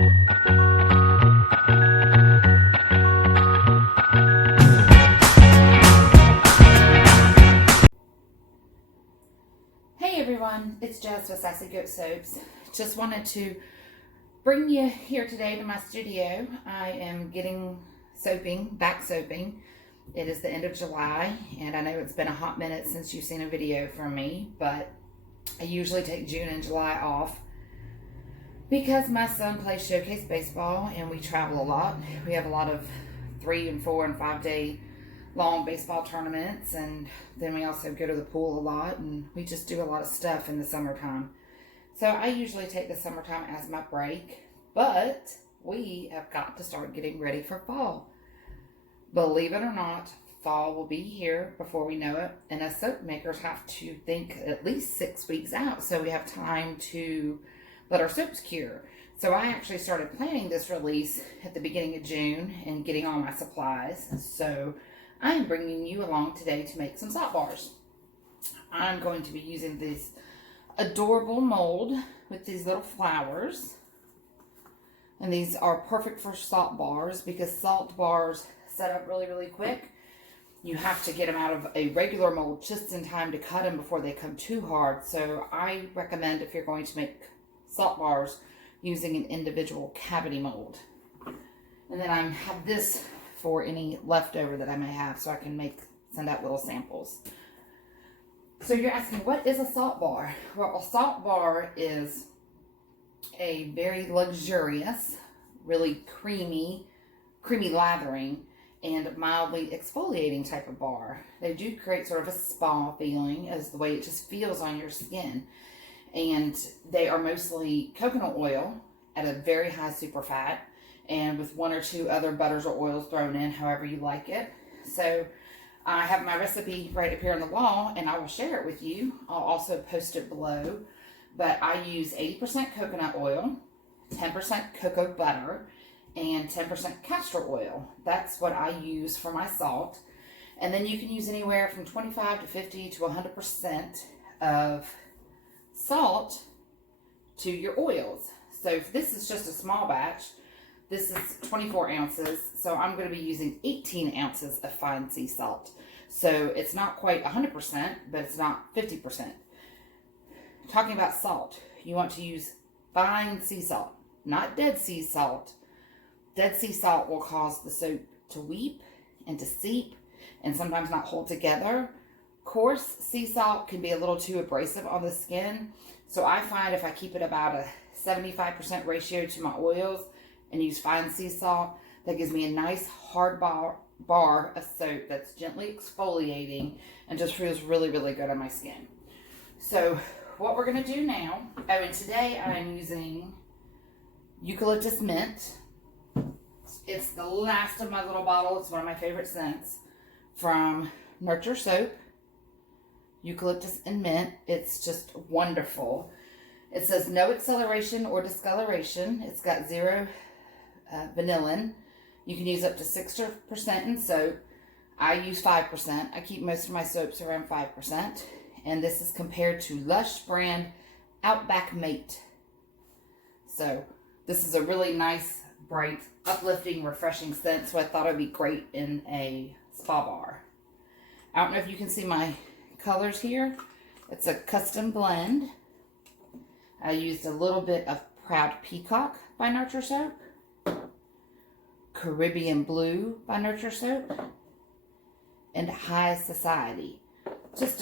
Hey everyone, it's Jess with Sassy Goat Soaps. Just wanted to bring you here today to my studio. I am getting back soaping. It is the end of July, and I know it's been a hot minute since you've seen a video from me, but I usually take June and July off because my son plays showcase baseball and we travel a lot. We have a lot of 3 and 4 and 5 day long baseball tournaments, and then we also go to the pool a lot, and we just do a lot of stuff in the summertime. So I usually take the summertime as my break, but we have got to start getting ready for fall. Believe it or not, fall will be here before we know it, and us soap makers have to think at least 6 weeks out so we have time to let our soaps cure. So I actually started planning this release at the beginning of June and getting all my supplies. So I am bringing you along today to make some salt bars. I'm going to be using this adorable mold with these little flowers. And these are perfect for salt bars because salt bars set up really, really quick. You have to get them out of a regular mold just in time to cut them before they come too hard. So I recommend, if you're going to make salt bars, using an individual cavity mold. And then I have this for any leftover that I may have, so I can send out little samples. So you're asking, what is a salt bar? Well, a salt bar is a very luxurious, really creamy lathering and mildly exfoliating type of bar. They do create sort of a spa feeling as the way it just feels on your skin. And they are mostly coconut oil at a very high super fat, and with 1 or 2 other butters or oils thrown in, however you like it. So I have my recipe right up here on the wall, and I will share it with you. I'll also post it below. But I use 80% coconut oil, 10% cocoa butter, and 10% castor oil. That's what I use for my salt. And then you can use anywhere from 25 to 50 to 100% of salt to your oils. So if this is just a small batch, this is 24 ounces, so I'm going to be using 18 ounces of fine sea salt. So it's not quite 100%, but it's not 50%. Talking about salt, you want to use fine sea salt, not dead sea salt. Dead sea salt will cause the soap to weep and to seep and sometimes not hold together. Coarse sea salt can be a little too abrasive on the skin, so I find if I keep it about a 75% ratio to my oils and use fine sea salt, that gives me a nice hard bar of soap that's gently exfoliating and just feels really, really good on my skin. So what we're going to do now, and today I'm using eucalyptus mint. It's the last of my little bottle. It's one of my favorite scents from Nurture Soap. Eucalyptus and mint. It's just wonderful. It says no acceleration or discoloration. It's got 0 vanillin. You can use up to 6% in soap. I use 5%. I keep most of my soaps around 5%. And this is compared to Lush brand Outback Mate. So this is a really nice, bright, uplifting, refreshing scent. So I thought it would be great in a spa bar. I don't know if you can see my colors here. It's a custom blend. I used a little bit of Proud Peacock by Nurture Soap, Caribbean Blue by Nurture Soap, and High Society. Just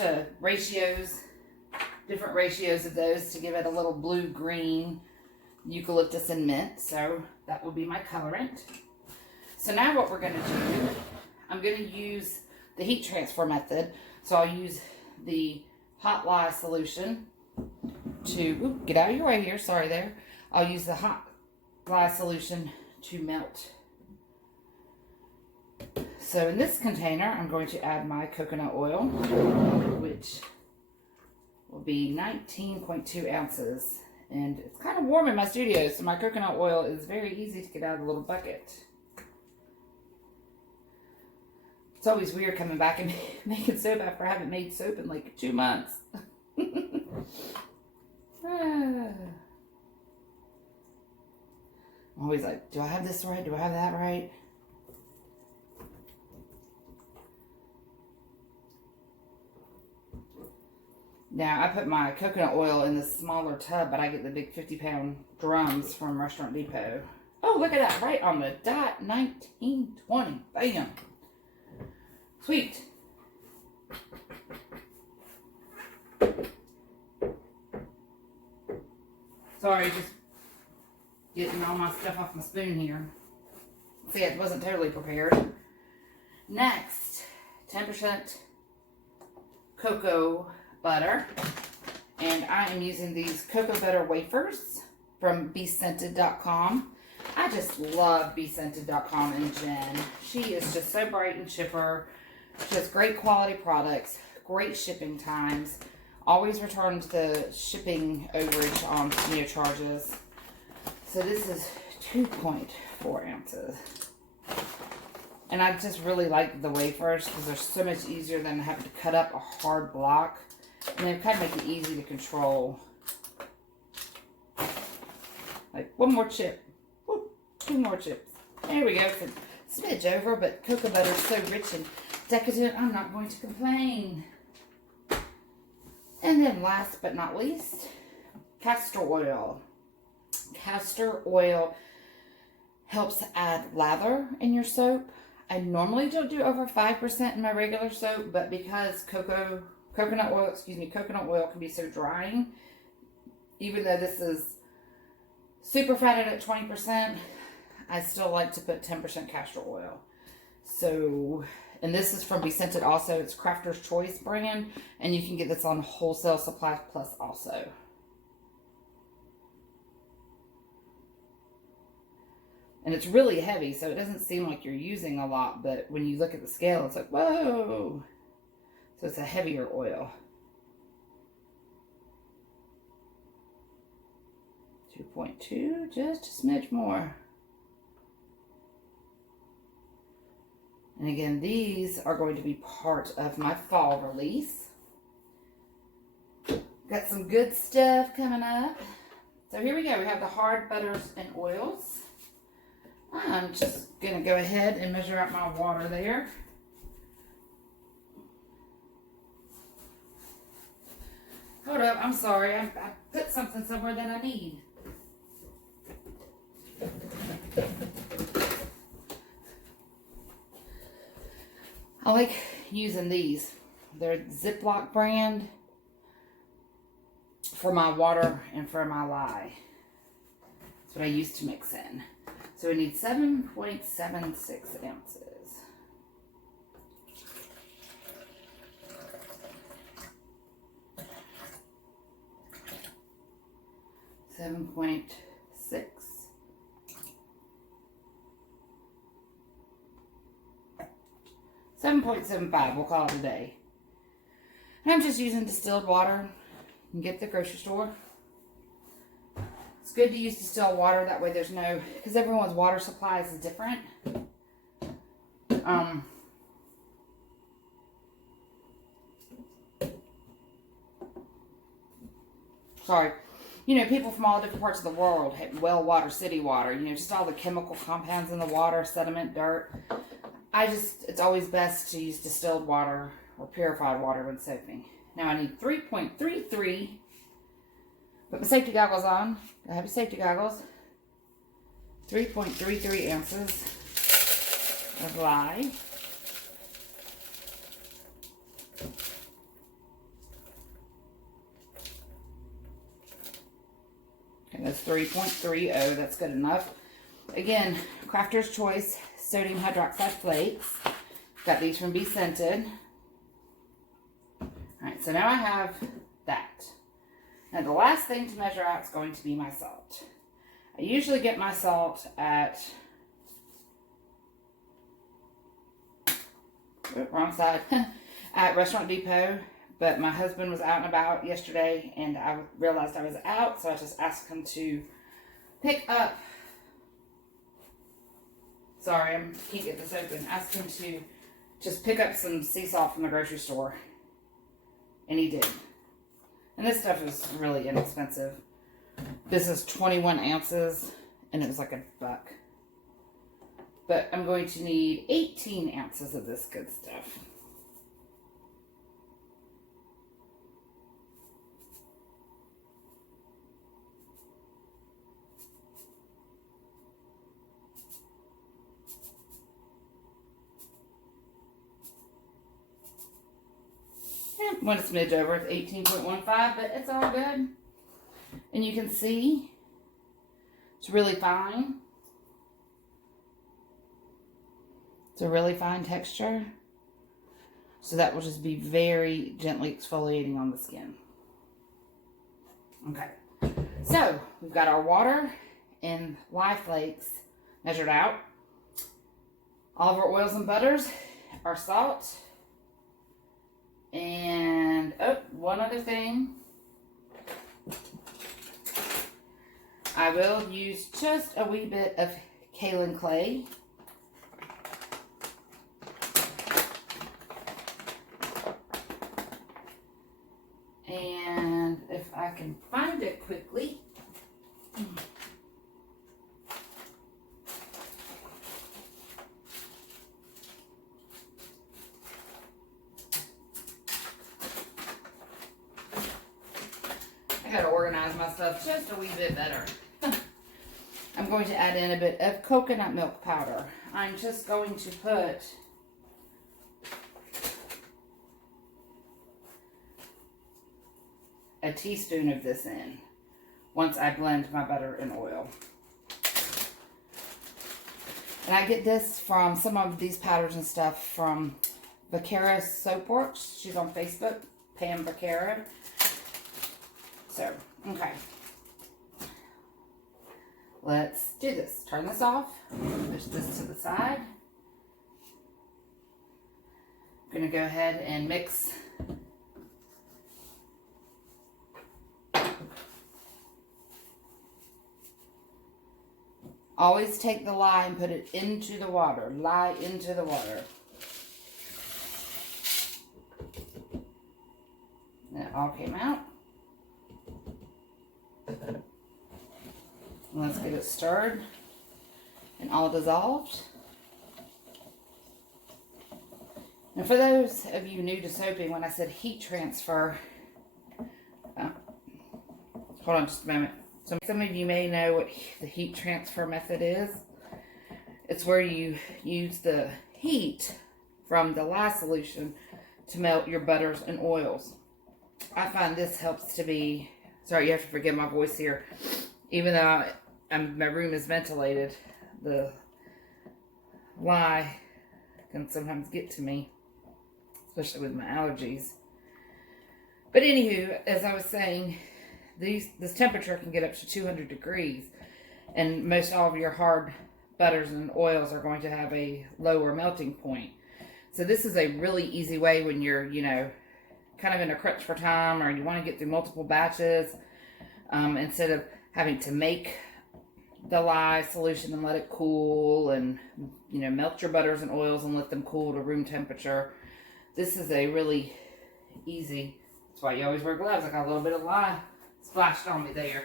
different ratios of those to give it a little blue-green eucalyptus and mint. So that will be my colorant. So now what we're going to do, I'm going to use the heat transfer method. So I'll use the hot lye solution to, get out of your way here, sorry there. I'll use the hot lye solution to melt. So in this container, I'm going to add my coconut oil, which will be 19.2 ounces. And it's kind of warm in my studio, so my coconut oil is very easy to get out of the little bucket. It's always weird coming back and making soap after I haven't made soap in like 2 months. I'm always like, do I have this right? Do I have that right? Now, I put my coconut oil in the smaller tub, but I get the big 50-pound drums from Restaurant Depot. Oh, look at that. Right on the dot. 1920. Bam. Sweet. Sorry, just getting all my stuff off my spoon here. See, it wasn't totally prepared. Next, 10% cocoa butter. And I am using these cocoa butter wafers from bescented.com. I just love bescented.com and Jen. She is just so bright and chipper. She has great quality products, great shipping times. Always returns the shipping overage on charges. So this is 2.4 ounces. And I just really like the wafers because they're so much easier than having to cut up a hard block. And they kind of make it easy to control. Like one more chip. Whoop, 2 more chips. There we go. It's a smidge over, but cocoa butter is so rich and decadent, I'm not going to complain. And then last but not least, castor oil. Castor oil helps add lather in your soap. I normally don't do over 5% in my regular soap, but because coconut oil can be so drying, even though this is super fatted at 20%, I still like to put 10% castor oil. So, and this is from Bescented also. It's Crafter's Choice brand, and you can get this on Wholesale Supply Plus also. And it's really heavy, so it doesn't seem like you're using a lot, but when you look at the scale, it's like, whoa! So it's a heavier oil. 2.2, just a smidge more. And again, these are going to be part of my fall release. Got some good stuff coming up. So here we go. We have the hard butters and oils. I'm just going to go ahead and measure out my water there. Hold up, I'm sorry. I put something somewhere that I need. I like using these. They're Ziploc brand for my water and for my lye. That's what I use to mix in. So we need 7.76 ounces. .6. 7.75, we'll call it a day. And I'm just using distilled water. You can get at the grocery store. It's good to use distilled water, that way there's no, because everyone's water supply is different. Sorry. You know, people from all different parts of the world have well water, city water, you know, just all the chemical compounds in the water, sediment, dirt. It's always best to use distilled water or purified water when soaping. Now I need 3.33. Put my safety goggles on. I have your safety goggles. 3.33 ounces of lye. And that's 3.30. That's good enough. Again, Crafter's Choice sodium hydroxide flakes. Got these from Bescented. Alright, so now I have that. Now the last thing to measure out is going to be my salt. I usually get my salt at, wrong side, at Restaurant Depot. But my husband was out and about yesterday, and I realized I was out, so I just asked him to pick up. Sorry, I can't get this open. Asked him to just pick up some sea salt from the grocery store, and he did. And this stuff is really inexpensive. This is 21 ounces, and it was like $1. But I'm going to need 18 ounces of this good stuff. When it's smidge over, it's 18.15, but it's all good. And you can see it's really fine. It's a really fine texture. So that will just be very gently exfoliating on the skin. Okay. So we've got our water and lye flakes measured out. All of our oils and butters, our salt. And, oh, one other thing. I will use just a wee bit of kaolin clay. And if I can find it quickly. I gotta organize my stuff just a wee bit better. I'm going to add in a bit of coconut milk powder. I'm just going to put a teaspoon of this in once I blend my butter and oil. And I get this from some of these powders and stuff from Vaquera Soapworks. She's on Facebook, Pam Vaquera. So, okay. Let's do this. Turn this off. Push this to the side. I'm going to go ahead and mix always take the lye and put it into the water. Lye into the water. And it all came out. And let's get it stirred and all dissolved. And for those of you new to soaping, when I said heat transfer, hold on just a moment. So some of you may know what the heat transfer method is. It's where you use the heat from the lye solution to melt your butters and oils. I find this helps to be, sorry, you have to forgive my voice here. Even though my room is ventilated, the lye can sometimes get to me, especially with my allergies. But anywho, as I was saying, this temperature can get up to 200 degrees, and most all of your hard butters and oils are going to have a lower melting point. So this is a really easy way when you're, kind of in a crunch for time, or you want to get through multiple batches, instead of having to make the lye solution and let it cool, and melt your butters and oils and let them cool to room temperature. This is a really easy, that's why you always wear gloves. I got a little bit of lye splashed on me there.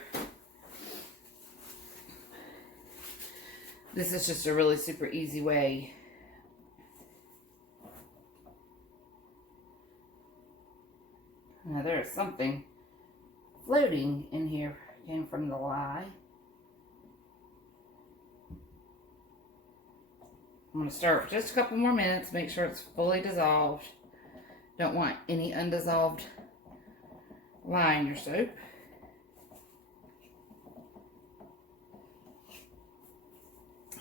This is just a really super easy way. Now there is something floating in here, came from the lye. I'm going to stir it for just a couple more minutes, make sure it's fully dissolved. Don't want any undissolved lye in your soap.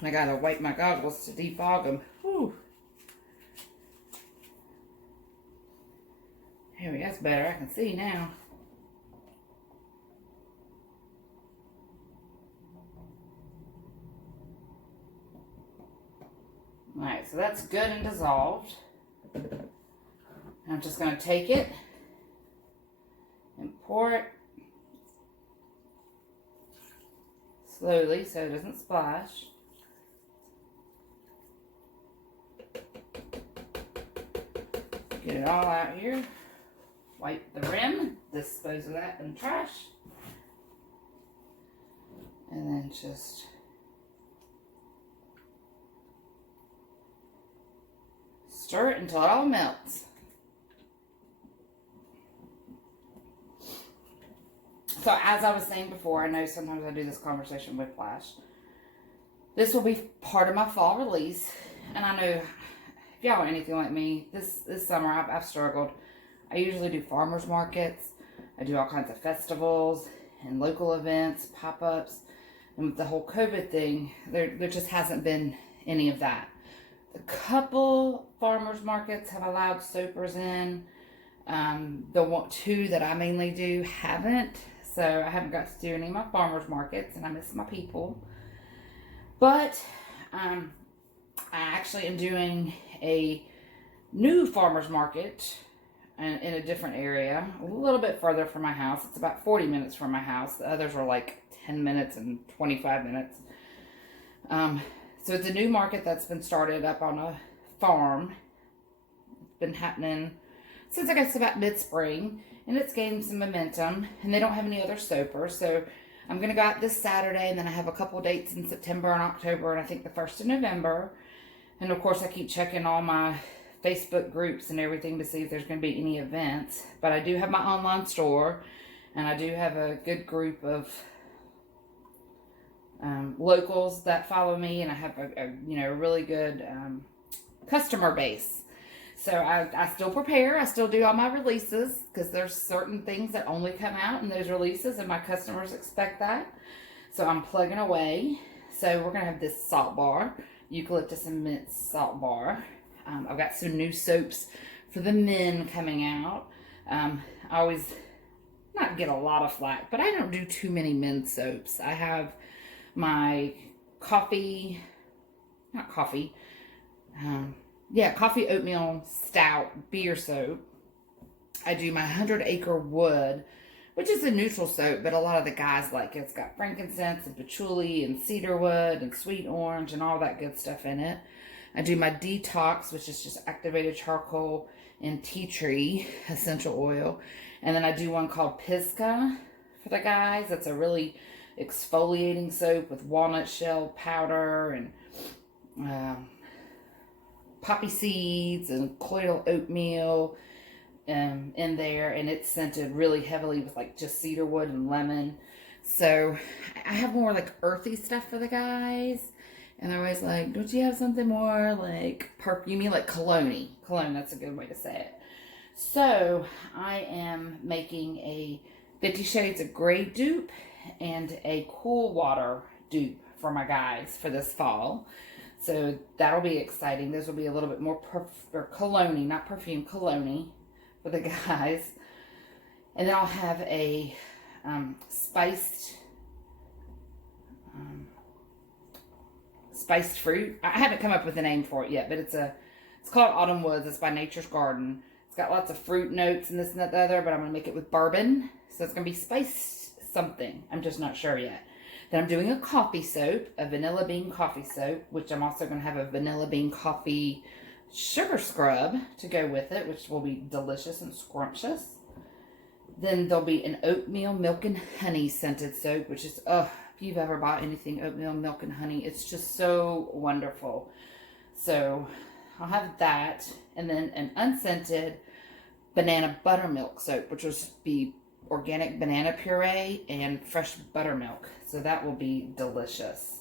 I gotta wipe my goggles to defog them. Whew. Here we go, that's better. I can see now. Alright, so that's good and dissolved. I'm just going to take it and pour it slowly so it doesn't splash. Get it all out here. Wipe the rim, dispose of that in the trash. And then just stir it until it all melts. So as I was saying before, I know sometimes I do this conversation with Flash. This will be part of my fall release. And I know if y'all are anything like me, this summer I've struggled. I usually do farmers markets. I do all kinds of festivals and local events, pop-ups. And with the whole COVID thing, there just hasn't been any of that. A couple farmers markets have allowed soapers in. The two that I mainly do haven't. So I haven't got to do any of my farmers markets, and I miss my people. But I actually am doing a new farmers market in a different area, a little bit further from my house. It's about 40 minutes from my house. The others are like 10 minutes and 25 minutes. So it's a new market that's been started up on a farm. It's been happening since I guess about mid-spring, and it's gained some momentum, and they don't have any other soapers. So I'm going to go out this Saturday, and then I have a couple dates in September and October, and I think the 1st of November. And of course I keep checking all my Facebook groups and everything to see if there's going to be any events. But I do have my online store, and I do have a good group of locals that follow me, and I have a really good customer base. So I still prepare. I still do all my releases because there's certain things that only come out in those releases, and my customers expect that. So I'm plugging away. So we're going to have this salt bar, eucalyptus and mint salt bar. I've got some new soaps for the men coming out. I always not get a lot of flack, but I don't do too many men's soaps. I have my coffee oatmeal stout beer soap. I do my 100 Acre Wood, which is a neutral soap, but a lot of the guys like it. It's got frankincense and patchouli and cedarwood and sweet orange and all that good stuff in it. I do my Detox, which is just activated charcoal and tea tree essential oil. And then I do one called Pisca for the guys. That's a really exfoliating soap with walnut shell powder and poppy seeds and colloidal oatmeal in there, and it's scented really heavily with like just cedarwood and lemon. So I have more like earthy stuff for the guys, and they're always like, don't you have something more like perfumey, like cologne? Cologne, that's a good way to say it. So I am making a 50 Shades of Grey dupe and a Cool Water dupe for my guys for this fall. So that'll be exciting. Those will be a little bit more cologne, not perfume, cologne for the guys. And then I'll have a spiced fruit. I haven't come up with a name for it yet, but it's called Autumn Woods. It's by Nature's Garden. It's got lots of fruit notes and this and that and the other, but I'm going to make it with bourbon. So it's going to be spiced something. I'm just not sure yet. Then I'm doing a coffee soap, a vanilla bean coffee soap, which I'm also going to have a vanilla bean coffee sugar scrub to go with it, which will be delicious and scrumptious. Then there'll be an oatmeal milk and honey scented soap, which is, if you've ever bought anything oatmeal milk and honey, it's just so wonderful. So I'll have that. And then an unscented banana buttermilk soap, which will be organic banana puree and fresh buttermilk. So that will be delicious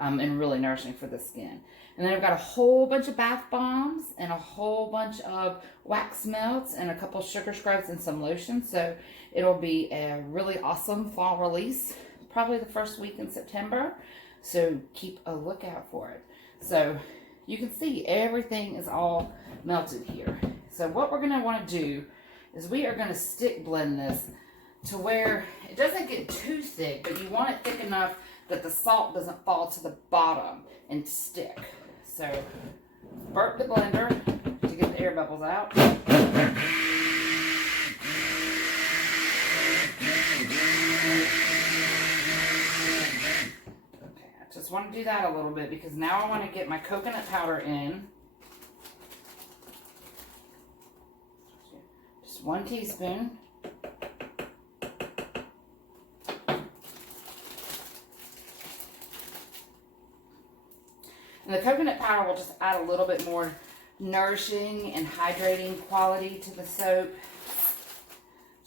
and really nourishing for the skin. And then I've got a whole bunch of bath bombs and a whole bunch of wax melts and a couple sugar scrubs and some lotion. So it'll be a really awesome fall release, probably the first week in September. So keep a lookout for it. So you can see everything is all melted here. So what we're going to want to do is we are going to stick blend this to where it doesn't get too thick, but you want it thick enough that the salt doesn't fall to the bottom and stick. So burp the blender to get the air bubbles out. Okay, I just want to do that a little bit because now I want to get my coconut powder in. Just 1 teaspoon. And the coconut powder will just add a little bit more nourishing and hydrating quality to the soap.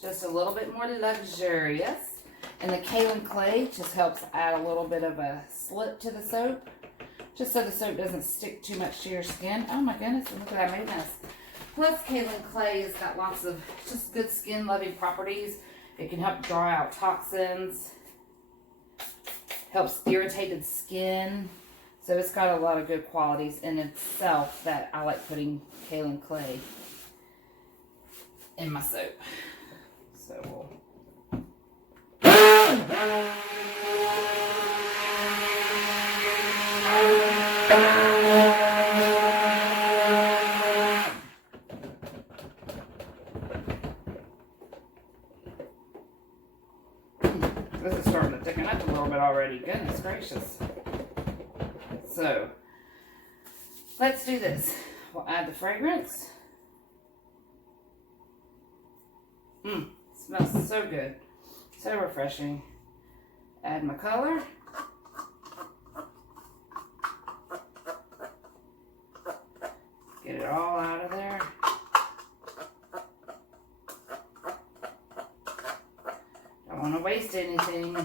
Just a little bit more luxurious. And the kaolin clay just helps add a little bit of a slip to the soap, just so the soap doesn't stick too much to your skin. Oh my goodness, and look at that, I made this. Plus, kaolin clay has got lots of just good skin-loving properties. It can help draw out toxins, helps irritated skin. So it's got a lot of good qualities in itself that I like putting kaolin clay in my soap. So we'll... This is starting to thicken up a little bit already. Goodness gracious. So, let's do this. We'll add the fragrance. Smells so good. So refreshing. Add my color. Get it all out of there. Don't want to waste anything.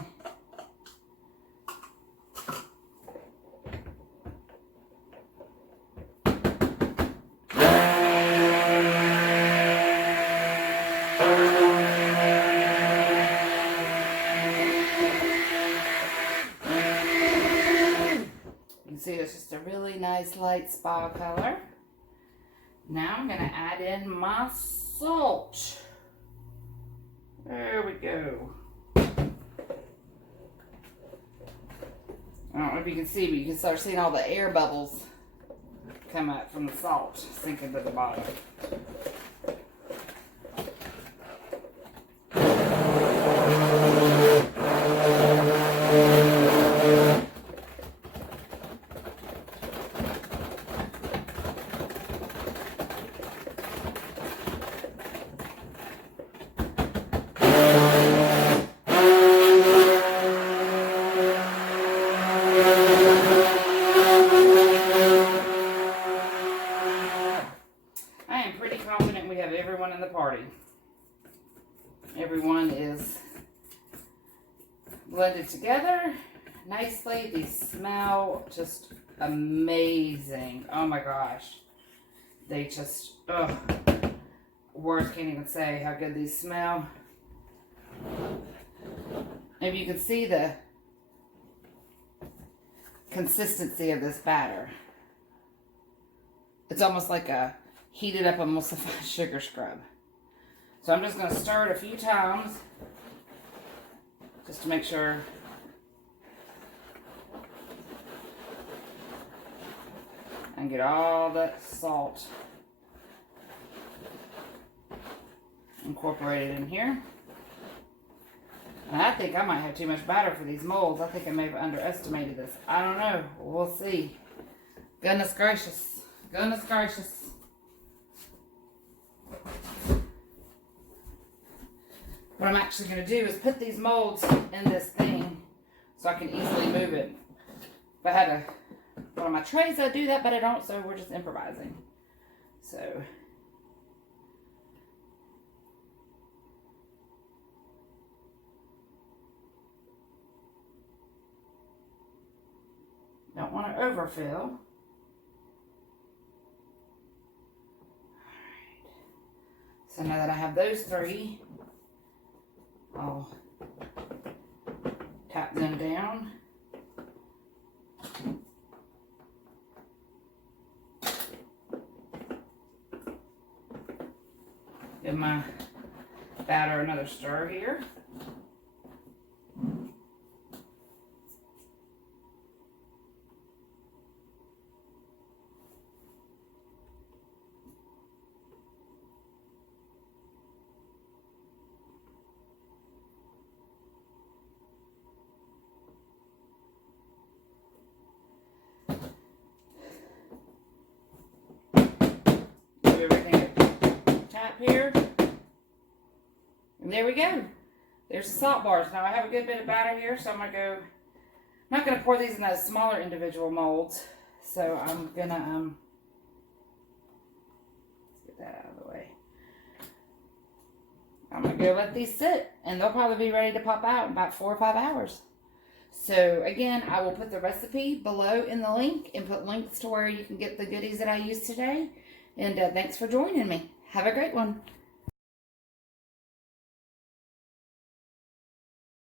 See, it's just a really nice light spa color. Now I'm going to add in my salt. There we go. I don't know if you can see, but you can start seeing all the air bubbles come up from the salt sinking to the bottom. Confident we have everyone in the party. Everyone is blended together nicely. These smell just amazing. Oh my gosh. They just, words can't even say how good these smell. Maybe you can see the consistency of this batter. It's almost like a heated up emulsified sugar scrub. So I'm just going to stir it a few times just to make sure and get all that salt incorporated in here. And I think I might have too much batter for these molds. I think I may have underestimated this. I don't know. We'll see. Goodness gracious. Goodness gracious. What I'm actually going to do is put these molds in this thing so I can easily move it. If I had one of my trays, I'd do that, but I don't, so we're just improvising. So, don't want to overfill. Alright. So now that I have those three, I'll tap them down. Give my batter another stir here. Here, and there we go. There's the salt bars. Now I have a good bit of batter here, so I'm not gonna pour these in those smaller individual molds. So I'm gonna get that out of the way. I'm going to go let these sit, and they'll probably be ready to pop out in about 4 or 5 hours. So again, I will put the recipe below in the link and put links to where you can get the goodies that I used today. And thanks for joining me. Have a great one.